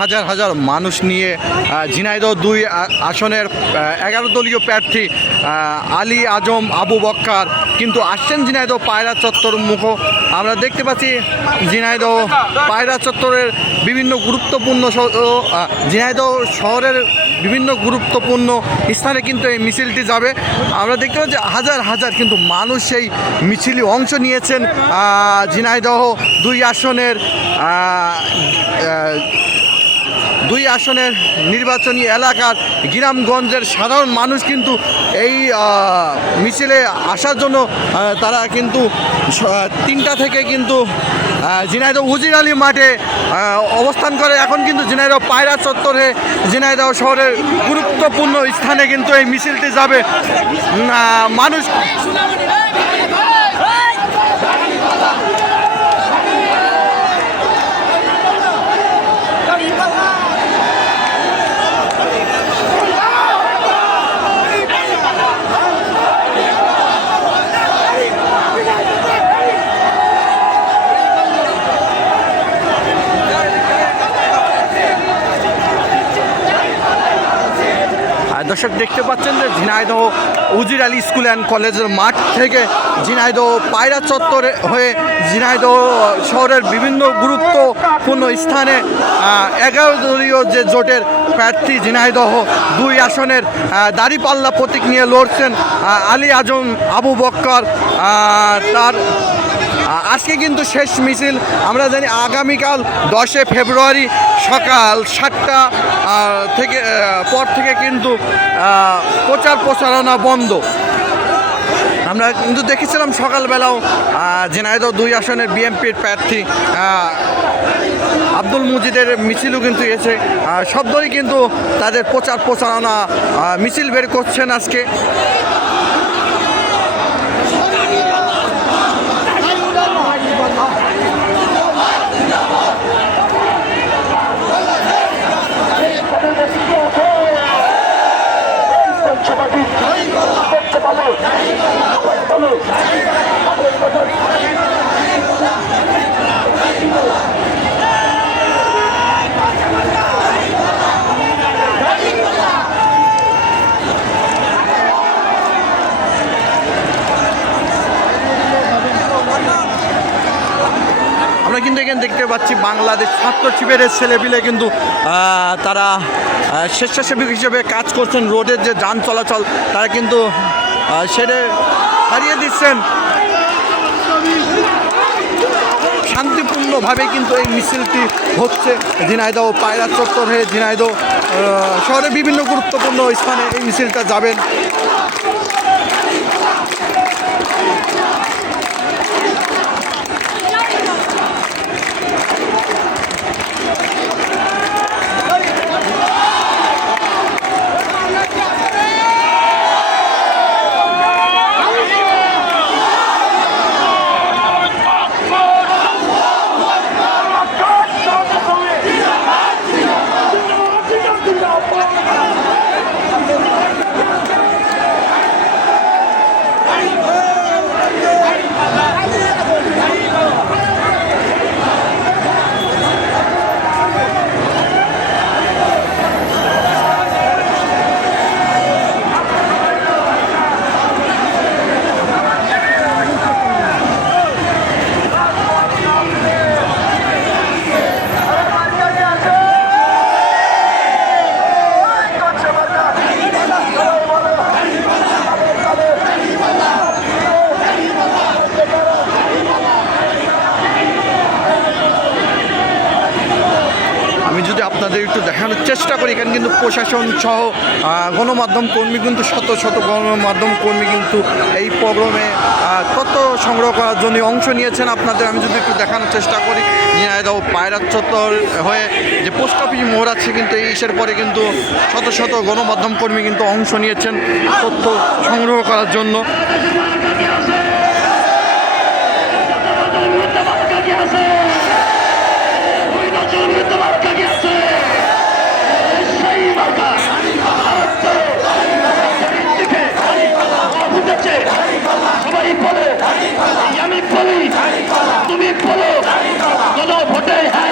হাজার হাজার মানুষ নিয়ে ঝিনাইদহ ২ আসনের ১১ দলীয় প্রার্থী আলী আজম আবু বক্কর কিন্তু আসছেন ঝিনাইদহ পায়রা চত্বর মুখ। আমরা দেখতে পাচ্ছি ঝিনাইদহ পায়রা চত্বরের বিভিন্ন গুরুত্বপূর্ণ ঝিনাইদহ শহরের বিভিন্ন গুরুত্বপূর্ণ স্থানে কিন্তু এই মিছিলটি যাবে। আমরা দেখতে পাচ্ছি হাজার হাজার কিন্তু মানুষ সেই মিছিলে অংশ নিয়েছেন। ঝিনাইদহ ২ আসনের নির্বাচনী এলাকার গ্রামগঞ্জের সাধারণ মানুষ কিন্তু এই মিছিলে আসার জন্য তারা কিন্তু ৩টা থেকে কিন্তু ঝিনাইদহ উজির আলী মাঠে অবস্থান করে। এখন কিন্তু ঝিনাইদহ পায়রা চত্বরে ঝিনাইদহ শহরের গুরুত্বপূর্ণ স্থানে কিন্তু এই মিছিলটি যাবে। মানুষ দর্শক দেখতে পাচ্ছেন যে ঝিনাইদহ উজির আলী স্কুল অ্যান্ড কলেজের মাঠ থেকে ঝিনাইদহ পায়রা চত্বরে হয়ে ঝিনাইদহ শহরের বিভিন্ন গুরুত্বপূর্ণ স্থানে ১১ দলীয় যে জোটের প্রার্থী ঝিনাইদহ ২ আসনের দাঁড়িপাল্লা প্রতীক নিয়ে লড়ছেন আলী আজম আবু বক্কর। তার আজকে কিন্তু শেষ মিছিল। আমরা জানি আগামীকাল ১০ ফেব্রুয়ারি সকাল ৭টা থেকে পর থেকে কিন্তু প্রচার প্রচারণা বন্ধ। আমরা কিন্তু দেখেছিলাম সকালবেলাও ঝিনাইদহ ২ আসনের বিএনপির প্রার্থী আব্দুল মুজিদের মিছিলও কিন্তু এসে সব দলই কিন্তু তাদের প্রচার প্রচারণা মিছিল বের করছেন আজকে। আমরা কিন্তু এখানে দেখতে পাচ্ছি বাংলাদেশ ছাত্র শিবিরের ছেলেপিলে কিন্তু তারা স্বেচ্ছাসেবী হিসেবে কাজ করছেন। রোডের যে যান চলাচল তারা কিন্তু সেটা হারিয়ে দিচ্ছেন। শান্তিপূর্ণভাবে কিন্তু এই মিছিলটি হচ্ছে ঝিনাইদহ পায়রা চত্বর হয়ে ঝিনাইদহ শহরের বিভিন্ন গুরুত্বপূর্ণ স্থানে এই মিছিলটা যাবেন। আপনাদের একটু দেখানোর চেষ্টা করি, এখানে কিন্তু প্রশাসন সহ গণমাধ্যম কর্মী কিন্তু শত শত গণমাধ্যম কর্মী কিন্তু এই প্রোগ্রামে তথ্য সংগ্রহ করার জন্য অংশ নিয়েছেন। আপনাদের আমি যদি একটু দেখানোর চেষ্টা করি, ঝিনাইদহ পায়রা চত্বর হয়ে যে পোস্ট অফিস মোড় আছে কিন্তু এই ইসের পরে কিন্তু শত শত গণমাধ্যম কর্মী কিন্তু অংশ নিয়েছেন তথ্য সংগ্রহ করার জন্য। তুমি বলো গণভোটে হ্যাঁ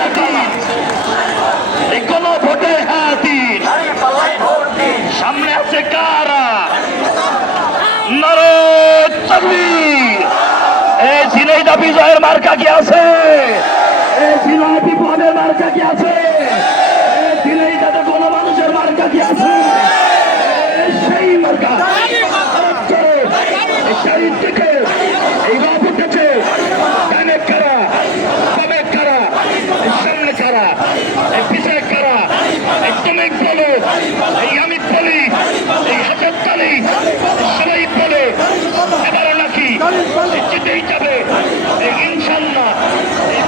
মার্কা বিজয়ের মার্কা কি আছে? ঝিনাইদহ পদের মার্কা কি আছে? ঝিনাইদহ কোনো মানুষের মার্কা কি আছে? সেই মার্কা চারিদিকে এই রব উঠেছে। ডানে কারা, বামে কারা, সামনে কারা, পিছিয়ে কারা, তুমি বলো, আমি বলি, এই হাতের তালি সবাই বলে এবার নাকি জিতেই যাবে ইনশাল্লাহ,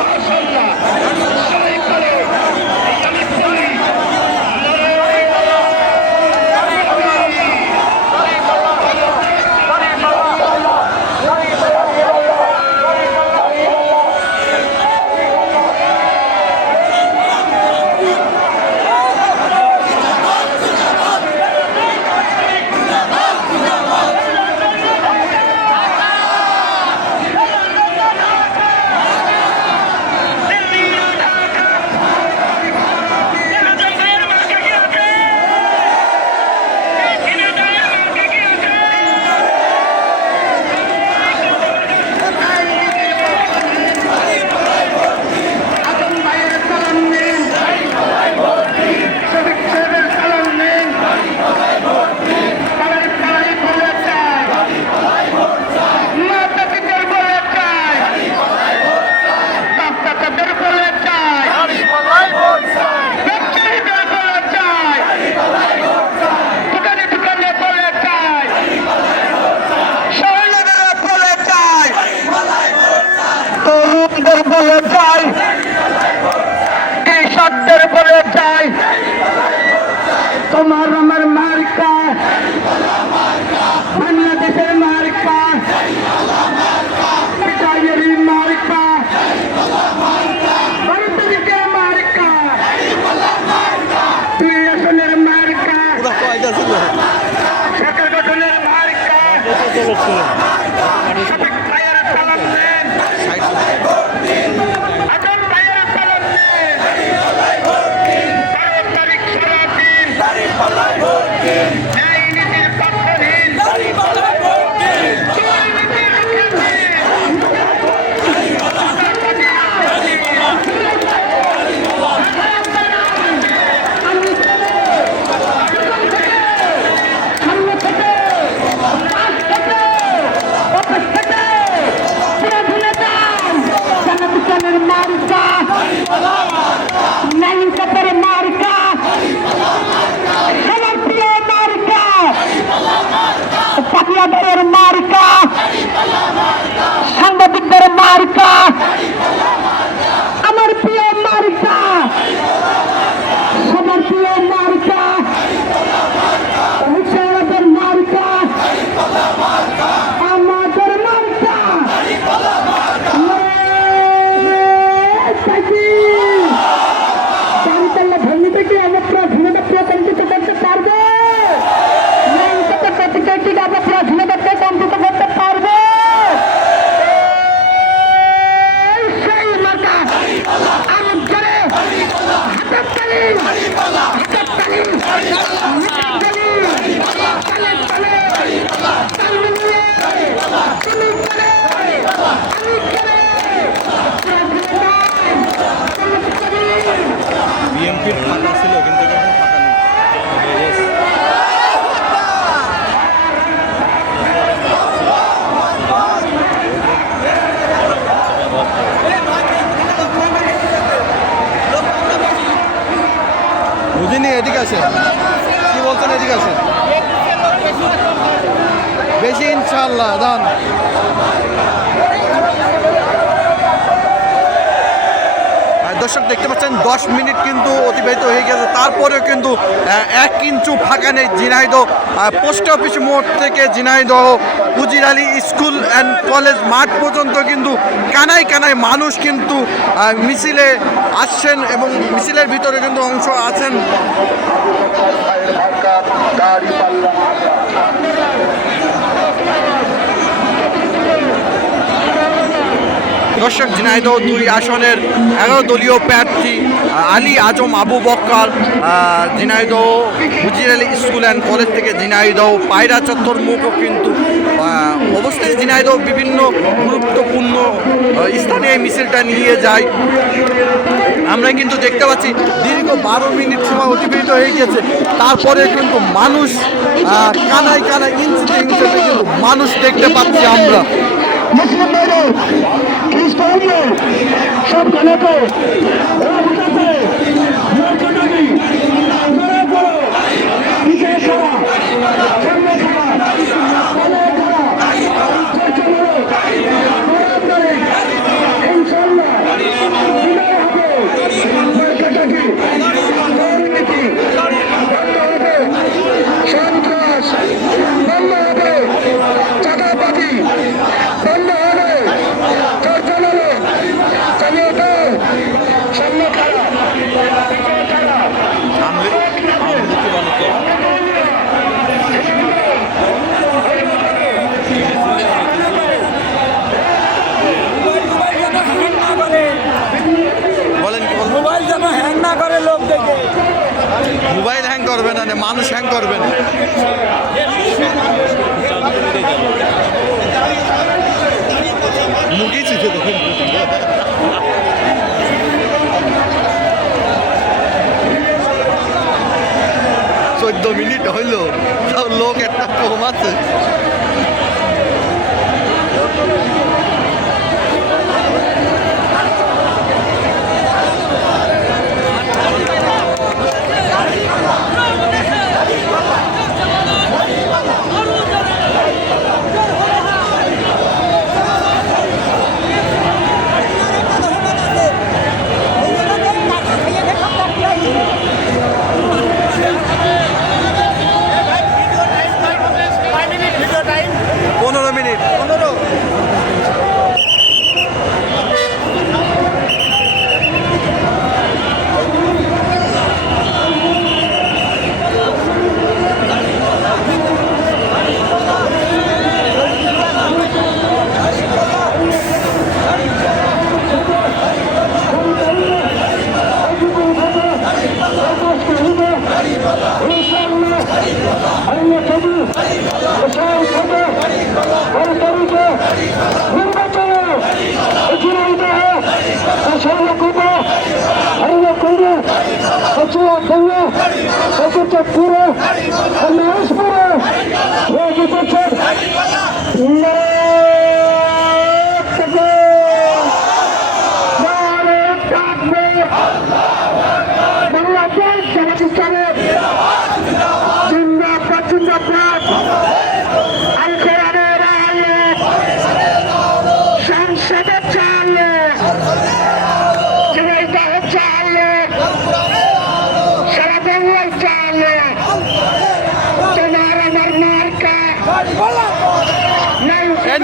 মাশাআল্লাহ সবাই বলে আমি বলি বলে যাই, কৃষকদের বলে যাই, তোমার আমার মার্কা বাংলাদেশের মার্কা, বিজয়েরই মার্কা, ভারতের মার্কা, দুই আসনের মার্কা, সরকার গঠনের মার্কা, সঠিক ভাইয়ের সালাম দেন, আদম ভাইয়ের সালাম দেন, 12 তারিখ সারাদিন এই নীতির পক্ষহীন, দুর্নীতির পাপিয়াদের মার্কা, সাংবাদিকদের মার্কা, আমার প্রিয় মার্কা, সবার প্রিয় মার্কা, হুশিয়ারদের মার্কা, আমাদের মার্কা, চারিপাল্লা ভূমিতে কি আমার ভূমিটা প্রকম্পিত করতে পারবে? করতে পারবে সেই মার্কা আমার ঘরে হাতের তালি, হাতের তালি, বিএনপির ফাঁকা ছিল কিন্তু এখন ফাঁকা নেই। বুঝিনি, এদিকে আছে কি বলছেন, এদিকে আছে বেশি ইনশাল্লাহ দান। দর্শক দেখতে পাচ্ছেন 10 মিনিট কিন্তু অতিবাহিত হয়ে গেছে, তারপরেও কিন্তু 1 ইঞ্চু ফাঁকা নেই ঝিনাইদহ পোস্ট অফিস মোড় থেকে ঝিনাইদহ উজির আলী স্কুল অ্যান্ড কলেজ মাঠ পর্যন্ত কিন্তু কানায় কানায় মানুষ কিন্তু মিছিলে আসছেন এবং মিছিলের ভিতরে কিন্তু অংশ আছেন। দর্শক ঝিনাইদহ 2 আসনের 11 দলীয় প্রার্থী আলী আজম আবু বক্কর ঝিনাইদহ উজির আলী স্কুল অ্যান্ড কলেজ থেকে ঝিনাইদহ পায়রা চত্বর মুখও কিন্তু অবস্থায় ঝিনাইদহ বিভিন্ন গুরুত্বপূর্ণ স্থানে এই মিছিলটা নিয়ে যায়। আমরা কিন্তু দেখতে পাচ্ছি দীর্ঘ 12 মিনিট সময় অতিবাহিত হয়ে গেছে, তারপরে কিন্তু মানুষ কানায় কানায় ইঞ্চিতে ইঞ্চিতে কিন্তু মানুষ দেখতে পাচ্ছি আমরা। মুসলিম ভাইদের খ্রিস্টানদের সব গানেতে সন্ত্রাস বন্ধ হবে, চাঁদাবাজি বন্ধ হবে, চর্চনালো চালিয়ে তো সামনে খারাপ বলেন কি বলবো? মোবাইল যেন হ্যাং না করে লোক দেখে। মোবাইল হ্যাং করবে না, মানুষ হ্যাং করবে না। মুখে চিঠে দেবেন। 14 মিনিট হইল, তাও লোক একটা কম আছে।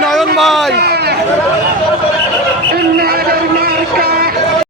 নয়ন ভাই